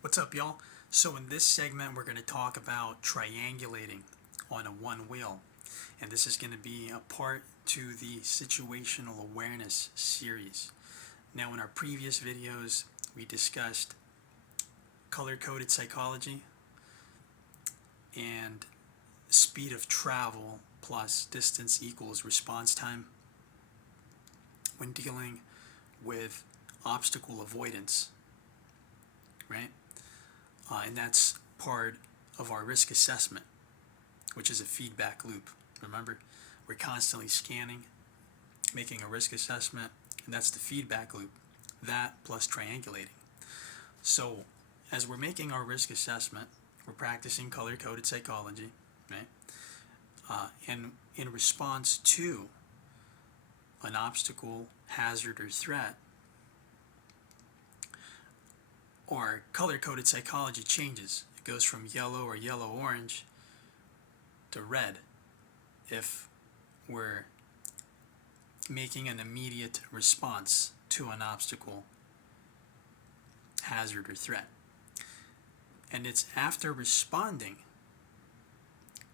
What's up, y'all? So in this segment, we're going to talk about triangulating on a one wheel. And this is going to be a part to the situational awareness series. Now, in our previous videos, we discussed color-coded psychology and speed of travel plus distance equals response time when dealing with obstacle avoidance, right? And that's part of our risk assessment, which is a feedback loop. Remember, we're constantly scanning, making a risk assessment, and that's the feedback loop. That plus triangulating. So, as we're making our risk assessment, we're practicing color-coded psychology, right? And in response to an obstacle, hazard, or threat, or color-coded psychology changes. It goes from yellow or yellow-orange to red if we're making an immediate response to an obstacle, hazard, or threat. And it's after responding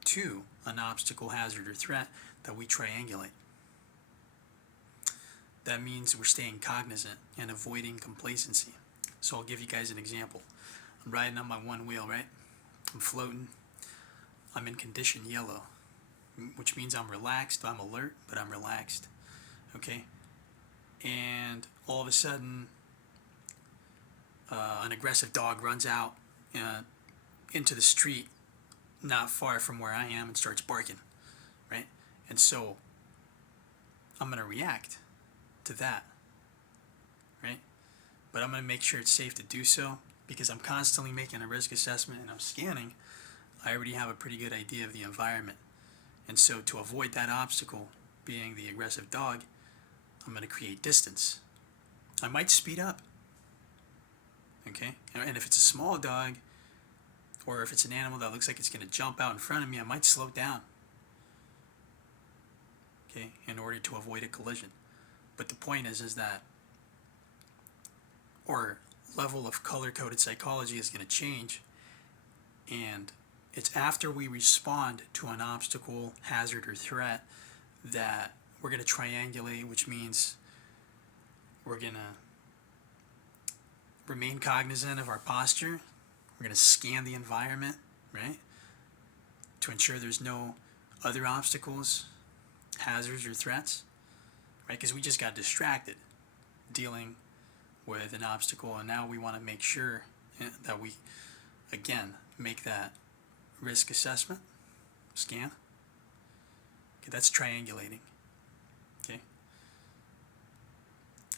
to an obstacle, hazard, or threat that we triangulate. That means we're staying cognizant and avoiding complacency. So I'll give you guys an example. I'm riding on my one wheel, right? I'm floating. I'm in condition yellow, which means I'm relaxed. I'm alert, but I'm relaxed. Okay? And all of a sudden, an aggressive dog runs out into the street not far from where I am and starts barking, right? And so I'm going to react to that, right? But I'm going to make sure it's safe to do so because I'm constantly making a risk assessment and I'm scanning. I already have a pretty good idea of the environment. And so to avoid that obstacle being the aggressive dog, I'm going to create distance. I might speed up, okay? And if it's a small dog or if it's an animal that looks like it's going to jump out in front of me, I might slow down, okay, in order to avoid a collision. But the point is that our level of color-coded psychology is going to change, and it's after we respond to an obstacle, hazard, or threat that we're going to triangulate, which means we're going to remain cognizant of our posture. We're going to scan the environment, right, to ensure there's no other obstacles, hazards, or threats, right, because we just got distracted dealing with an obstacle, and now we want to make sure that we, again, make that risk assessment, scan. Okay, that's triangulating. Okay.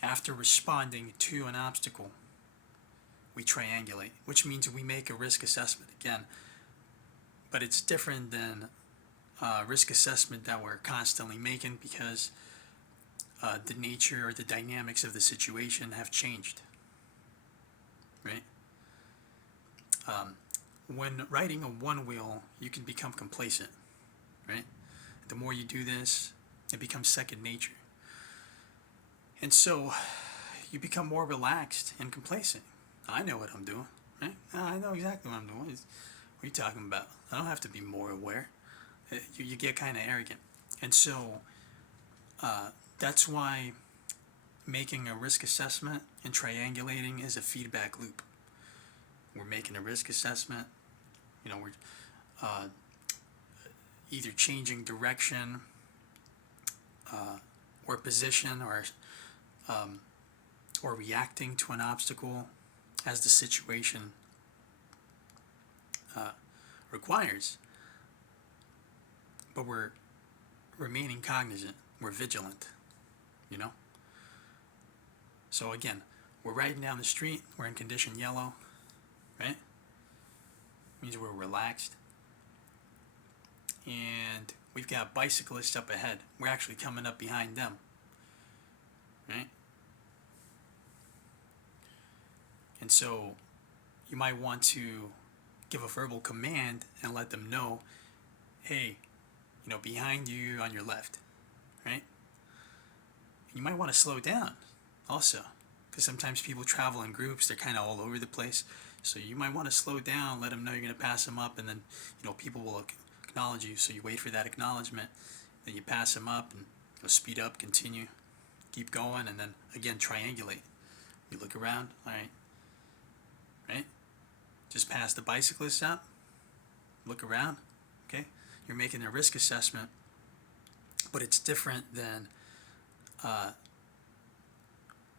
After responding to an obstacle, we triangulate, which means we make a risk assessment again. But it's different than risk assessment that we're constantly making because the nature or the dynamics of the situation have changed, right? When riding a one wheel, you can become complacent, right? The more you do this, it becomes second nature. And so you become more relaxed and complacent. I know what I'm doing, right? I know exactly what I'm doing. What are you talking about? I don't have to be more aware. You get kind of arrogant. And so that's why making a risk assessment and triangulating is a feedback loop. We're making a risk assessment, we're either changing direction or position or reacting to an obstacle as the situation requires. But we're remaining cognizant. We're vigilant, So again, we're riding down the street. We're in condition yellow, right? Means we're relaxed. And we've got bicyclists up ahead. We're actually coming up behind them, right? And so you might want to give a verbal command and let them know, hey, behind you on your left, right? You might want to slow down also, because sometimes people travel in groups. They're kind of all over the place. So you might want to slow down, let them know you're going to pass them up, and then people will acknowledge you. So you wait for that acknowledgement, then you pass them up, and go speed up, continue, keep going, and then again triangulate. You look around, all right, right? Just pass the bicyclist up, look around, okay? You're making a risk assessment, but it's different than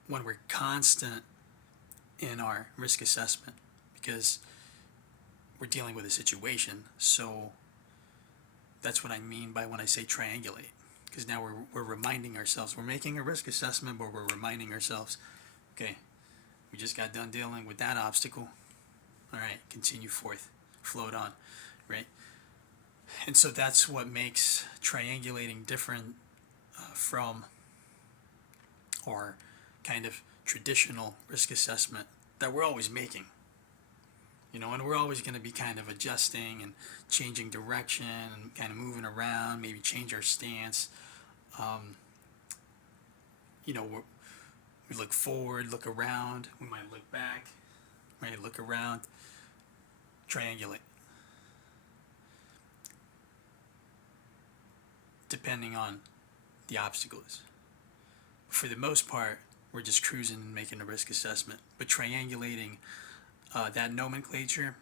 when we're constant in our risk assessment, because we're dealing with a situation. So that's what I mean by when I say triangulate, because now we're reminding ourselves. We're making a risk assessment, but we're reminding ourselves, okay, we just got done dealing with that obstacle. All right, continue forth, float on, right? And so that's what makes triangulating different from our kind of traditional risk assessment that we're always making. And we're always going to be kind of adjusting and changing direction and kind of moving around, maybe change our stance. We look forward, look around, we might look back, might look around, triangulate. Depending on the obstacles. For the most part, we're just cruising and making a risk assessment. But triangulating, that nomenclature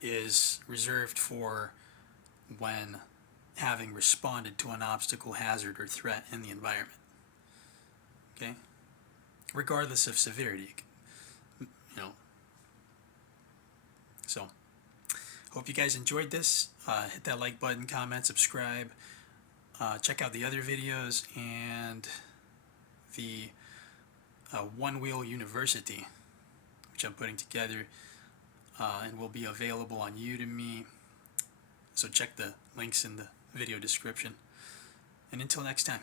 is reserved for when having responded to an obstacle, hazard, or threat in the environment. Okay? Regardless of severity. So, hope you guys enjoyed this. Hit that like button, comment, subscribe. Check out the other videos and the OneWheel University, which I'm putting together and will be available on Udemy. So check the links in the video description. And until next time.